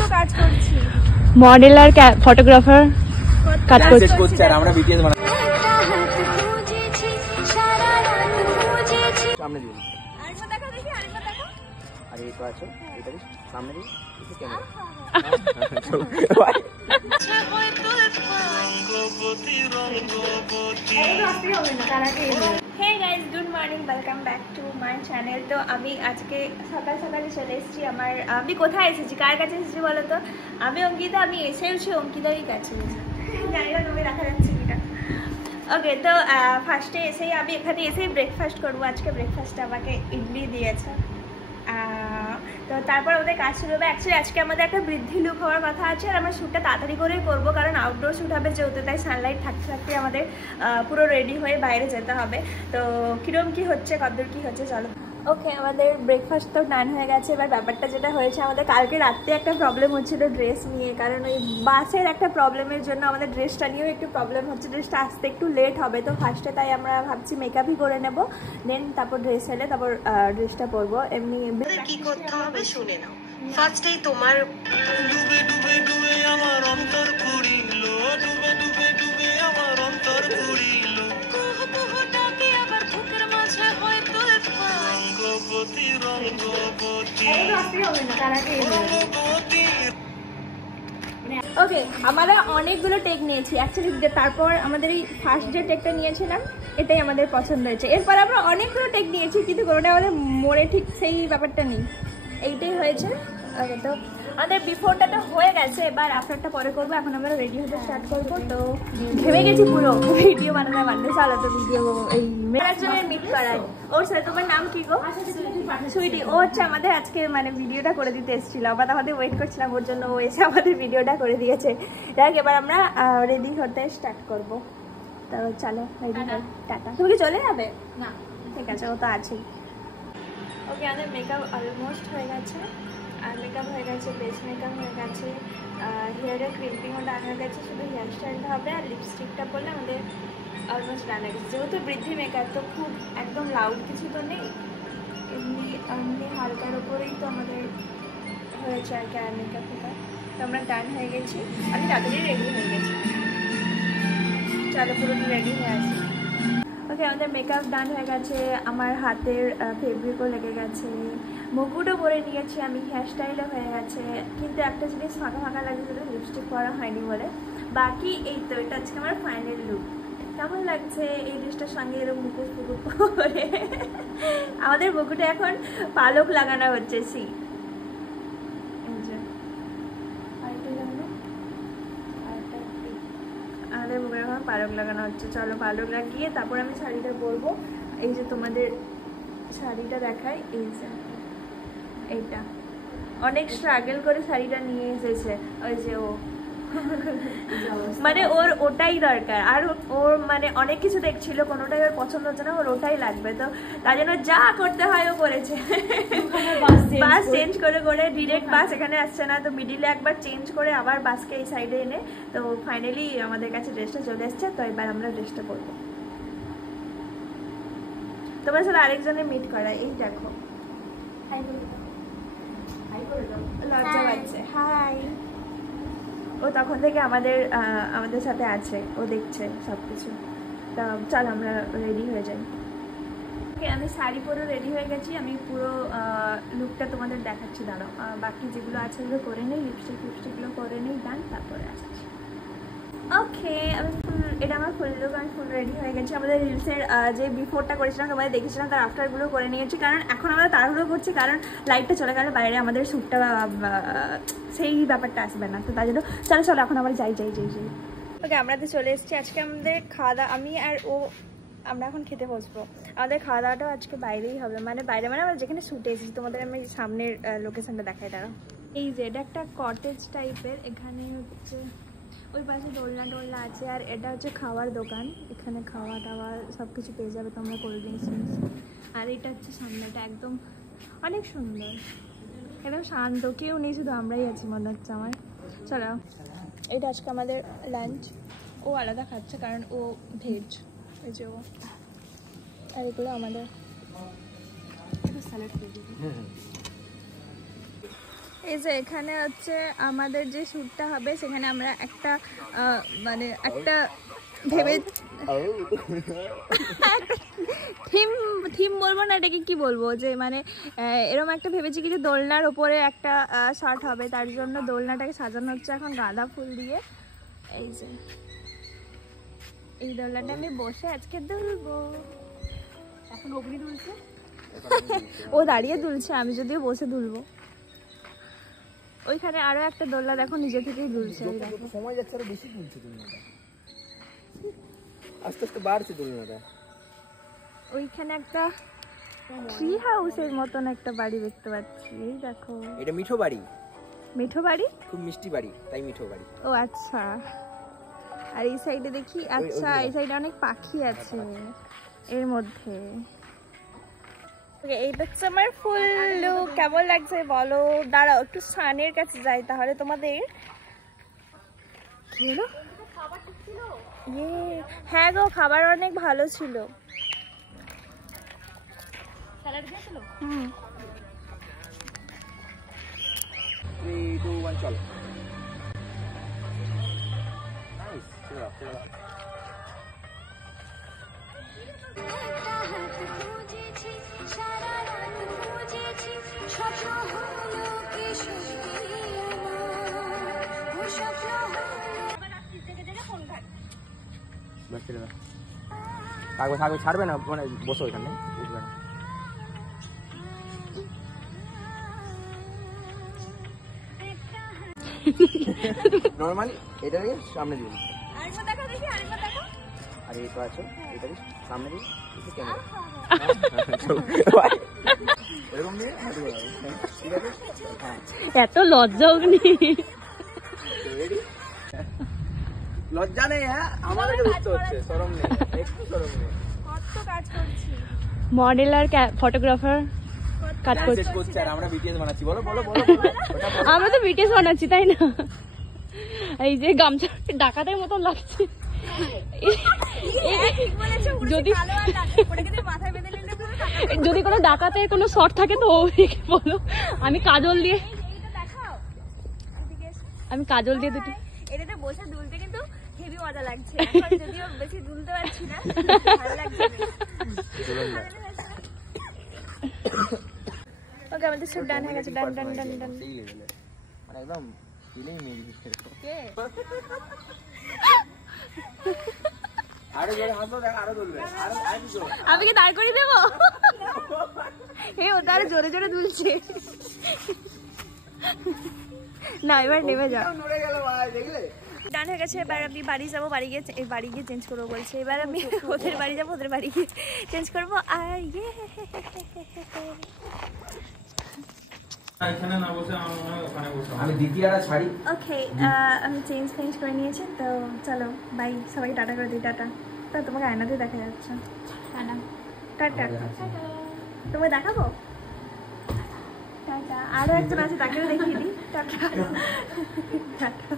তো কাজ করছি, মডেল আর ফটোগ্রাফার কাজ করছে আর আমরা বিটিএস বানাচ্ছি। সামনে দিন আরেকবার দেখা দেখি, আরেকবার দেখা। আরে এই তো আছে, এটা দিস সামনে this camera. Hey guys, good morning, welcome back to my channel. তো আমি আজকে সকাল সকালে চলে এসেছি। আমি কোথায় এসেছি, কার কাছে এসেছি বলো তো? আমি অঙ্কিতা, আমি এসেছি অঙ্কিতারই কাছে। জানি না তুমি দেখা যাচ্ছে কিনা। ওকে, তো ফার্স্টে এসেই আমি এখানে এসেই ব্রেকফাস্ট করবো। আজকে ব্রেকফাস্টে আমাকে ইডলি দিয়েছে। তো তারপর ওদের কাজ শুরু হবে। অ্যাকচুয়ালি আজকে আমাদের একটা বৃদ্ধি লুক হওয়ার কথা আছে, আর আমরা শ্যুটটা তাড়াতাড়ি করেই করবো, কারণ আউটডোর শ্যুট হবে যেহেতু, তাই সানলাইট থাকতে থাকতে আমাদের পুরো রেডি হয়ে বাইরে যেতে হবে। তো কিরম কি হচ্ছে, কতদূর কি হচ্ছে চলো। ওকে, আমাদের ব্রেকফাস্ট তো ডান হয়ে গেছে। এবার ব্যাপারটা যেটা হয়েছে, আমাদের কালকে রাত্রে একটা প্রবলেম হচ্ছিল ড্রেস নিয়ে, কারণ ওই বাসের একটা প্রবলেমের জন্য আমাদের ড্রেসটা নিয়েও একটু প্রবলেম হচ্ছে। ড্রেসটা আসতে একটু লেট হবে, তো ফার্স্টে তাই আমরা ভাবছি মেকআপই করে নেব, দেন তারপর ড্রেস এলে তারপর ড্রেসটা পরবো। এমনি কি করতে হবে শুনে নাও। ফার্স্টেই তোমার ডুবে ডুবে ডুবে আমার অন্তর পুরিল, ডুবে ডুবে ডুবে আমার অন্তর পুরিল, কুহুকুহুটাকে আবার বুকের মাঝে হয়তো রঙ্গবতী রঙ্গবতী রঙ্গবতী। ওকে, আমরা অনেকগুলো টেক নিয়েছি অ্যাকচুয়ালি। তারপর আমাদের এই ফার্স্ট যে টেকটা নিয়েছিলাম এটাই আমাদের পছন্দ হয়েছে। এরপর আমরা অনেকগুলো টেক নিয়েছি, কিন্তু কোনোটা আমাদের মোড়ে ঠিক সেই ব্যাপারটা নেই, এইটাই হয়েছে। ওকে, তো আমাদের বিফোরটা তো হয়ে গেছে, এবার আফটারটা পরে করবো। এখন আমরা রেডি হতে স্টার্ট করবো। তো ভেবে গেছি পুরো ভিডিও বানাতে চলো। তো ভিডিও এই একজনের মিট করায়। ওর সাথে তোমার নাম কি গো? সুইটি। ও হচ্ছে আমাদের আজকে মানে ভিডিওটা করে দিতে এসেছিল, আবার আমাদের ওয়েট করছিলাম ওর জন্য, ও এসে আমাদের ভিডিওটা করে দিয়েছে। যাক, এবার আমরা রেডি হতে স্টার্ট করবো। তো চলো রেডি হই, টাটা। তুমি কি চলে যাবে? না, ঠিক আছে, ও তো আছেই। ওকে, আমাদের মেকআপ অলমোস্ট হয়ে গেছে, আর মেকআপ হয়ে গেছে, বেস মেকআপ হয়ে গেছে, হেয়ারের ক্রিম্পিংও ডান হয়ে গেছে, শুধু হেয়ার স্টাইলটা হবে আর লিপস্টিকটা করলে আমাদের অলমোস্ট ডান হয়ে গেছে। যেহেতু বৃদ্ধি মেকআপ, তো খুব একদম লাউড কিছু তো নেই, এমনি এমনি হালকার ওপরেই তো আমাদের হয়েছে আর কি আর মেকআপ ফেকআপ। তো আমরা ডান হয়ে গেছি, আমি তাড়াতাড়ি রেডি হয়ে গেছি। চলো পুরোটা রেডি হয়ে আসি। ওকে, আমাদের মেকআপ ডান হয়ে গেছে, আমার হাতের ফেব্রিকও লেগে গেছে, মুকুটও পরে নিয়েছি আমি, হেয়ার স্টাইলও হয়ে গেছে, কিন্তু একটা জিনিস ফাঁকা ফাঁকা লাগছিল, লিপস্টিক পরা হয়নি বলে। বাকি এই তো, এটা আজকে আমার ফাইনাল লুক। কেমন লাগছে এই ড্রেসটার সঙ্গে এরকম মুকুট ফুকুট পরে? আমাদের মুকুটে এখন পালক লাগানো হচ্ছে। আমাদের মুখে এখন পালক লাগানো হচ্ছে। চলো পালক লাগিয়ে তারপর আমি শাড়িটা পরবো। এই যে তোমাদের শাড়িটা দেখাই, এই যে এইটা অনেক স্ট্রাগল করে শাড়িটা নিয়ে এসেছে ওই যে ও, মানে ওর ওটাই দরকার। আর ওর মানে অনেক কিছু দেখছিল, কোনোটাই ওর পছন্দ হচ্ছে না, ওর ওটাই লাগবে। তো তার জন্য যা করতে হয় ও করেছে। বাস চেঞ্জ করে করে ডিরেক্ট বাস এখানে আসছে না, তো মিডিলে একবার চেঞ্জ করে আবার বাসকে এই সাইডে এনে, তো ফাইনালি আমাদের কাছে ড্রেসটা চলে এসছে। তো এবার আমরা ড্রেসটা পরবো। তোমার সাথে আরেকজনের মিট করা, এই দেখো, লজ্জা পাচ্ছে। হাই। ও তখন থেকে আমাদের সাথে আছে, ও দেখছে সব কিছু। তা চল আমরা রেডি হয়ে যাই। ওকে, আমি শাড়ি পরে রেডি হয়ে গেছি। আমি পুরো লুকটা তোমাদের দেখাচ্ছি, দাঁড়াও। বাকি যেগুলো আছে ওগুলো করে নেই, লিপস্টিকগুলো করে নেই, ডান, তারপরে আসছি। ওকে, আমি এটা আমার ফুল লুক, আমি ফুল রেডি হয়ে গেছি। আমাদের রিলসের যে বিফোরটা করেছিলাম তোমাদের দেখেছিলাম, তার আফটারগুলো করে নিয়েছি, কারণ এখন আমরা তাড়াহুড়ো করছি, কারণ লাইটটা চলে গেলে বাইরে আমাদের শ্যুটটা সেই ব্যাপারটা আসবে না। তো তার জন্য চলো এখন আবার যাই। ওকে, আমরা তো চলে এসেছি। আজকে আমাদের খাওয়া দাওয়া, আমি আর ও আমরা এখন খেতে বসবো। আমাদের খাওয়া দাওয়াটাও আজকে বাইরেই হবে, মানে বাইরে মানে আমরা যেখানে শ্যুটে এসেছি। তোমাদের আমি সামনের লোকেশনটা দেখাই, দাঁড়াও। এই যে এটা একটা কটেজ টাইপের, এখানে হচ্ছে ওই পাশে দোলনা আছে, আর এটা হচ্ছে খাওয়ার দোকান। এখানে খাওয়া দাওয়া সব কিছু পেয়ে যাবে তোমরা, কোল্ড ড্রিঙ্কস। আর এটা হচ্ছে সামনেটা, একদম অনেক সুন্দর, একদম শান্ত, কেউ নেই, শুধু আমরাই আছি মনে হচ্ছে আমার। চলো, এটা আজকে আমাদের লাঞ্চ। ও আলাদা খাচ্ছে কারণ ও ভেজ, এই যে ও। আর এগুলো আমাদের এই যে এখানে হচ্ছে আমাদের যে শ্যুটটা হবে সেখানে আমরা একটা মানে একটা ভেবে থিম বলবো না, এটাকে কি বলবো, যে মানে এরকম একটা ভেবেছি কি যে দোলনার ওপরে একটা শট হবে, তার জন্য দোলনাটাকে সাজানো হচ্ছে এখন গাঁদা ফুল দিয়ে। এই যে এই দোলনাটা আমি বসে আজকে দুলবো। এখন অগ্নি দুলছে, ও দাঁড়িয়ে দুলছে, আমি যদিও বসে দুলবো। ওইখানে আরো একটা দোলনা দেখো নিজে থেকেই দুলছে। সময় যাচ্ছে আরো বেশি দুলছে দোলনাটা, আস্তে আস্তে বাড়ছে দোলনাটা। ওইখানে একটা ট্রি হাউসের মতন একটা বাড়ি দেখতে পাচ্ছি, এই দেখো। এটা মিঠো বাড়ি, মিঠো বাড়ি, খুব মিষ্টি বাড়ি, তাই মিঠো বাড়ি। ও আচ্ছা। আর এই সাইডে দেখি, আচ্ছা এই সাইডে অনেক পাখি আছে এর মধ্যে। এই হচ্ছে আমার ফুল লুক, কেমন লাগছে বলো? দাঁড়াও একটু সানের কাছে যাই তাহলে তোমাদের। কি হলো? হ্যাঁ গো, খাবার অনেক ভালো ছিল। হুম 3, 2, 1 চল। নাইস, চলো চলো। থাকবে থাকবে, ছাড়বে না, মানে বসো এখানে, বুঝবে না। নরমালি এটাকে সামনে দিন, আরেকবার দেখো, দেখি আরেকবার দেখো। আর এই তো আছে, এটাকে সামনে দিন, একটু ক্যামেরা এরকম দিয়ে হাঁটু বাড়াবো, ঠিক আছে? হ্যাঁ, এত লজ্জা অগ্নি। রেডি? লজ্জা নেই, হ্যাঁ আমাদের উঠতে হচ্ছে, শরম নেই, একটু শরম নেই। কত কাজ করছি, মডেল আর ফটোগ্রাফার কাজ করছে। সেট করছে আর আমরা বিটিএস বানাচ্ছি। বলো বলো বলো, ওটা বলো। আমরা তো বিটিএস বানাচ্ছি, তাই না? এই যে গামছা ডাকাতের মতো লাগছে। যদি যদি কোনো ডাকাতের কোনো শর্ট থাকে তো বলো, আমি কাজল দিয়ে, আমি কাজল দিয়ে দুটো। এটাতে বসে দুলতে কিন্তু হেভি মজা লাগছে, যদিও বেশি দুলতে পারছি না, ভালো লাগছে। ওকে, আমাদের সব ডান হয়ে গেছে, ডান ডান ডান ডান। মানে একদম ফিলিং মিউজিক। আরো জোরে হাসো, দেখ আরো দুলবে, আরো আরো জোরে। আমি কি দাঁড় করে দেবো? ওটা আরো জোরে জোরে দুলছে। না এবার নেমে যাও। নড়ে গেল ভাই, দেখলে? ডান হয়ে গেছে, এবার আমি বাড়ি যাবো, বাড়ি গিয়ে চেঞ্জ করবো বলছে। এবার আমি ওদের বাড়ি যাবো, ওদের বাড়ি গিয়ে চেঞ্জ করবো। আর আমি দ্বিতীয়টা ছাড়ি। ওকে, আমি চেঞ্জ করে নিয়েছি তো, চলো বাই, সবাই টাটা করে দিই। টাটা। তো তোমাকে আয়নাতে দেখা যাচ্ছে, টাটা। তোমাকে দেখাবো, টাটা। আরো একজন আছে, তাকেও দেখিয়ে দিই। Tata tata.